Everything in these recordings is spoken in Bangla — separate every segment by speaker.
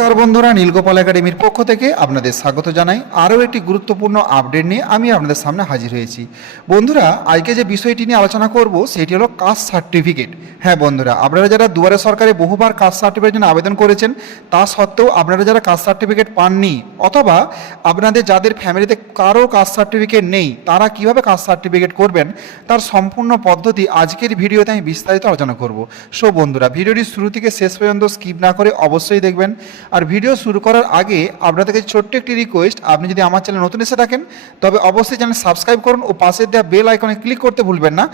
Speaker 1: নমস্কার বন্ধুরা, নীলগোপাল একাডেমির পক্ষ থেকে আপনাদের স্বাগত জানাই। আরও একটি গুরুত্বপূর্ণ আপডেট নিয়ে আমি আপনাদের সামনে হাজির হয়েছি। বন্ধুরা, আজকে যে বিষয়টি নিয়ে আলোচনা করব, সেটি হলো কাস্ট সার্টিফিকেট। হ্যাঁ বন্ধুরা, আপনারা যারা দুয়ারে সরকারে বহুবার কাস্ট সার্টিফিকেটের জন্য আবেদন করেছেন, তা সত্ত্বেও আপনারা যারা কাস্ট সার্টিফিকেট পাননি, অথবা আপনাদের যাদের ফ্যামিলিতে কারও কাস্ট সার্টিফিকেট নেই, তারা কীভাবে কাস্ট সার্টিফিকেট করবেন, তার সম্পূর্ণ পদ্ধতি আজকের ভিডিওতে আমি বিস্তারিত আলোচনা করব। সো বন্ধুরা, ভিডিওটি শুরু থেকে শেষ পর্যন্ত স্কিপ না করে অবশ্যই দেখবেন। আর ভিডিও শুরু করার আগে আপনাদের কাছে ছোট্ট একটি রিকোয়েস্ট আপনি যদি আমার চ্যানেল নতুন এসে থাকেন, তবে অবশ্যই চ্যানেল সাবস্ক্রাইব করুন ও পাশে দেওয়া বেল আইকনে ক্লিক করতে ভুলবেন না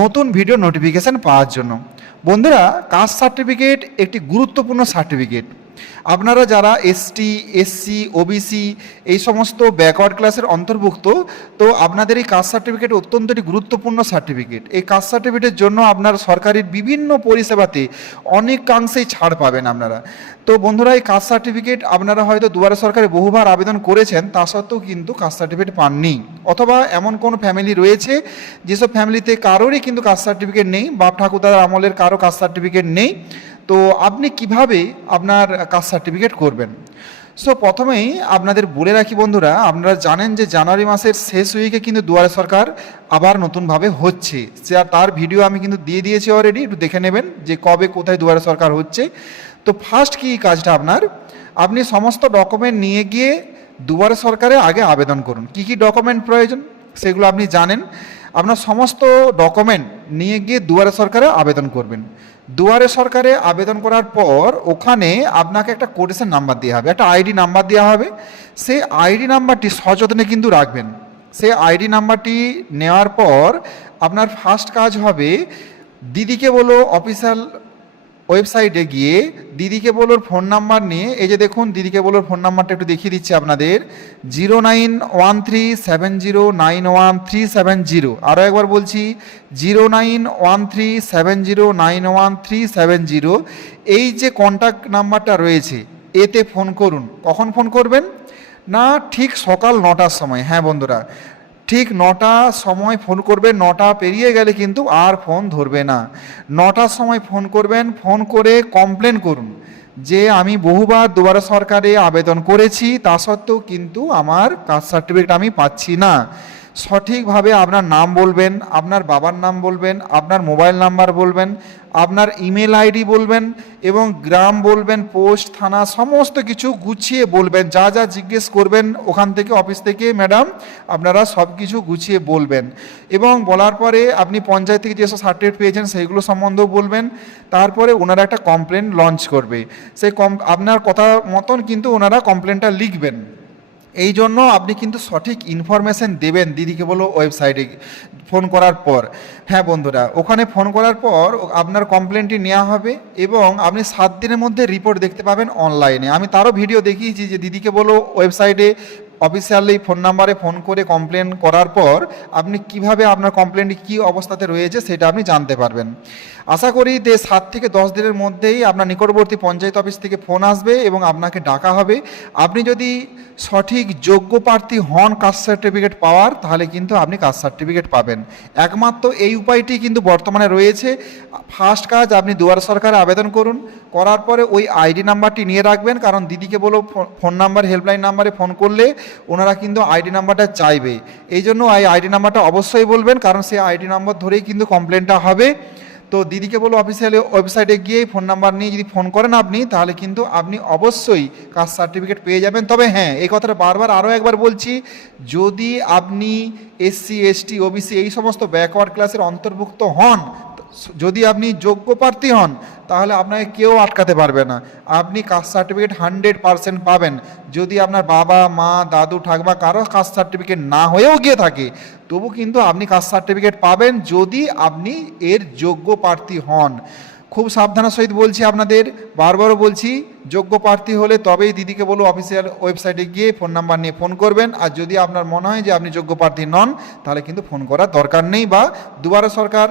Speaker 1: নতুন ভিডিও নোটিফিকেশান পাওয়ার জন্য। বন্ধুরা কাস্ট সার্টিফিকেট একটি গুরুত্বপূর্ণ সার্টিফিকেট আপনারা যারা এসটি এসসি ওবিসি এই সমস্ত ব্যাকওয়ার্ড ক্লাসের অন্তর্ভুক্ত, তো আপনাদের এই কাস্ট সার্টিফিকেট অত্যন্ত একটি গুরুত্বপূর্ণ সার্টিফিকেট এই কাস্ট সার্টিফিকেটের জন্য আপনার সরকারের বিভিন্ন পরিষেবাতে অনেকাংশেই ছাড় পাবেন আপনারা। তো বন্ধুরা, এই কাস্ট সার্টিফিকেট আপনারা হয়তো দুয়ারে সরকারে বহুবার আবেদন করেছেন, তা সত্ত্বেও কিন্তু কাস্ট সার্টিফিকেট পাননি। অথবা এমন কোনো ফ্যামিলি রয়েছে, যেসব ফ্যামিলিতে কারোরই কিন্তু কাস্ট সার্টিফিকেট নেই, বাপ ঠাকুরদার আমলের কারও কাস্ট সার্টিফিকেট নেই। তো আপনি কীভাবে আপনার কাস্ট সার্টিফিকেট করবেন? সো প্রথমেই আপনাদের বলে রাখি বন্ধুরা, আপনারা জানেন যে জানুয়ারি মাসের শেষ উইকে কিন্তু দুয়ারে সরকার আবার নতুনভাবে হচ্ছে। তার ভিডিও আমি কিন্তু দিয়ে দিয়েছি অলরেডি একটু দেখে নেবেন যে কবে কোথায় দুয়ারে সরকার হচ্ছে। তো ফার্স্ট কি কাজটা আপনার? আপনি সমস্ত ডকুমেন্ট নিয়ে গিয়ে দুয়ারে সরকারে আগে আবেদন করুন। কি কি ডকুমেন্ট প্রয়োজন? সেগুলো আপনি জানেন। আপনার সমস্ত ডকুমেন্ট নিয়ে গিয়ে দুয়ারে সরকারে আবেদন করবেন। দুয়ারে সরকারে আবেদন করার পর ওখানে আপনাকে একটা কোটেশন নাম্বার দেওয়া হবে, একটা আইডি নাম্বার দেওয়া হবে। সেই আইডি নাম্বারটি সযত্নে কিন্তু রাখবেন। সেই আইডি নাম্বারটি নেওয়ার পর আপনার ফার্স্ট কাজ হবে, দিদিকে বলো অফিসিয়াল ওয়েবসাইটে গিয়ে দিদিকে বলোর ফোন নাম্বার নিয়ে, এই যে দেখুন দিদিকে বলোর ফোন নাম্বারটা একটু দেখিয়ে দিচ্ছি আপনাদের। Zero nine one three seven zero nine one three seven zero. আরও একবার বলছি, zero nine one three seven zero nine one three seven zero. এই যে কন্ট্যাক্ট নাম্বারটা রয়েছে, এতে ফোন করুন। কখন ফোন করবেন? না, ঠিক সকাল নটার সময়। হ্যাঁ বন্ধুরা ঠিক নটা সময় ফোন করবেন নটা পেরিয়ে গেলে কিন্তু আর ফোন ধরবে না। নটার সময় ফোন করবেন, ফোন করে কমপ্লেন করুন যে আমি বহুবার দুবার সরকারে আবেদন করেছি, তা সত্ত্বেও কিন্তু আমার কাস্ট সার্টিফিকেট আমি পাচ্ছি না। সঠিকভাবে আপনার নাম বলবেন, আপনার বাবার নাম বলবেন, আপনার মোবাইল নাম্বার বলবেন, আপনার ইমেল আইডি বলবেন এবং গ্রাম বলবেন, পোস্ট, থানা, সমস্ত কিছু গুছিয়ে বলবেন। যা যা জিজ্ঞেস করবেন ওখান থেকে, অফিস থেকে, ম্যাডাম, আপনারা সব কিছু গুছিয়ে বলবেন। এবং বলার পরে আপনি পঞ্চায়েত থেকে যেসব সার্টিফিকেট পেয়েছেন, সেইগুলো সম্বন্ধেও বলবেন। তারপরে ওনারা একটা কমপ্লেন লঞ্চ করবে। সেই কম আপনার কথা মতন কিন্তু ওনারা কমপ্লেনটা লিখবেন। এই জন্য আপনি কিন্তু সঠিক ইনফরমেশন দেবেন দিদিকে বলো ওয়েবসাইটে ফোন করার পর। হ্যাঁ বন্ধুরা, ওখানে ফোন করার পর আপনার কমপ্লেনটি নেওয়া হবে এবং আপনি সাত দিনের মধ্যে রিপোর্ট দেখতে পাবেন অনলাইনে আমি তারও ভিডিও দেখিয়েছি যে দিদিকে বলো ওয়েবসাইটে অফিসিয়ালি ফোন নাম্বারে ফোন করে কমপ্লেন করার পর আপনি কীভাবে আপনার কমপ্লেনটি কী অবস্থাতে রয়েছে সেটা আপনি জানতে পারবেন। আশা করি যে সাত থেকে দশ দিনের মধ্যেই আপনার নিকটবর্তী পঞ্চায়েত অফিস থেকে ফোন আসবে এবং আপনাকে ডাকা হবে। আপনি যদি সঠিক যোগ্য প্রার্থী হন কাস্ট সার্টিফিকেট পাওয়ার, তাহলে কিন্তু আপনি কাস্ট সার্টিফিকেট পাবেন। একমাত্র এই উপায়টি কিন্তু বর্তমানে রয়েছে। ফার্স্ট কাজ, আপনি দুয়ার সরকারে আবেদন করুন। করার পরে ওই আইডি নাম্বারটি নিয়ে রাখবেন, কারণ দিদিকে বলো ফোন নাম্বার হেল্পলাইন নাম্বারে ফোন করলে ওনারা কিন্তু আইডি নাম্বারটা চাইবে। এই জন্য এই আইডি নাম্বারটা অবশ্যই বলবেন, কারণ সেই আইডি নাম্বার ধরেই কিন্তু কমপ্লেনটা হবে। তো দিদিকে বলো অফিসিয়াল ওয়েবসাইটে গিয়ে ফোন নাম্বার নিয়ে যদি ফোন করেন আপনি, তাহলে কিন্তু আপনি অবশ্যই কাস্ট সার্টিফিকেট পেয়ে যাবেন। তবে হ্যাঁ এই কথাটা বারবার আরও একবার বলছি, যদি আপনি এসসি এসটি ওবিসি এই সমস্ত ব্যাকওয়ার্ড ক্লাসের অন্তর্ভুক্ত হন যদি আপনি যোগ্য প্রার্থী হন, তাহলে আপনাকে কেউ আটকাতে পারবে না। আপনি কাস্ট সার্টিফিকেট হান্ড্রেড পারসেন্ট পাবেন। যদি আপনার বাবা, মা, দাদু, ঠাকমা কারও কাস্ট সার্টিফিকেট না হয়েও গিয়ে থাকে, তবু কিন্তু আপনি কাস্ট সার্টিফিকেট পাবেন যদি আপনি এর যোগ্য প্রার্থী হন। খুব সাবধানের সহিত বলছি আপনাদের বারবারও বলছি, যোগ্য প্রার্থী হলে তবেই দিদিকে বলো অফিসিয়াল ওয়েবসাইটে গিয়ে ফোন নাম্বার নিয়ে ফোন করবেন। আর যদি আপনার মনে হয় যে আপনি যোগ্য প্রার্থী নন, তাহলে কিন্তু ফোন করার দরকার নেই বা দুবারে সরকার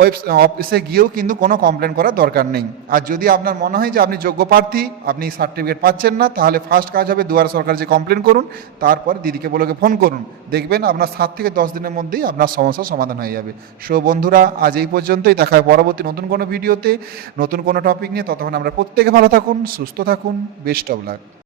Speaker 1: ওয়েব, অফিসে গিয়েও কিন্তু কোনো কমপ্লেন করার দরকার নেই। আর যদি আপনার মনে হয় যে আপনি যোগ্য প্রার্থী, আপনি সার্টিফিকেট পাচ্ছেন না, তাহলে ফার্স্ট কাজ হবে দুয়ারে সরকার যে কমপ্লেন করুন, তারপর দিদিকে বলোকে ফোন করুন। দেখবেন আপনার সাত থেকে দশ দিনের মধ্যেই আপনার সমস্যার সমাধান হয়ে যাবে। সো বন্ধুরা, আজ এই পর্যন্তই। দেখা হয় পরবর্তী নতুন কোনো ভিডিওতে নতুন কোনো টপিক নিয়ে। ততক্ষণ আমরা প্রত্যেকে ভালো থাকুন, সুস্থ থাকুন বেস্ট অফ লাক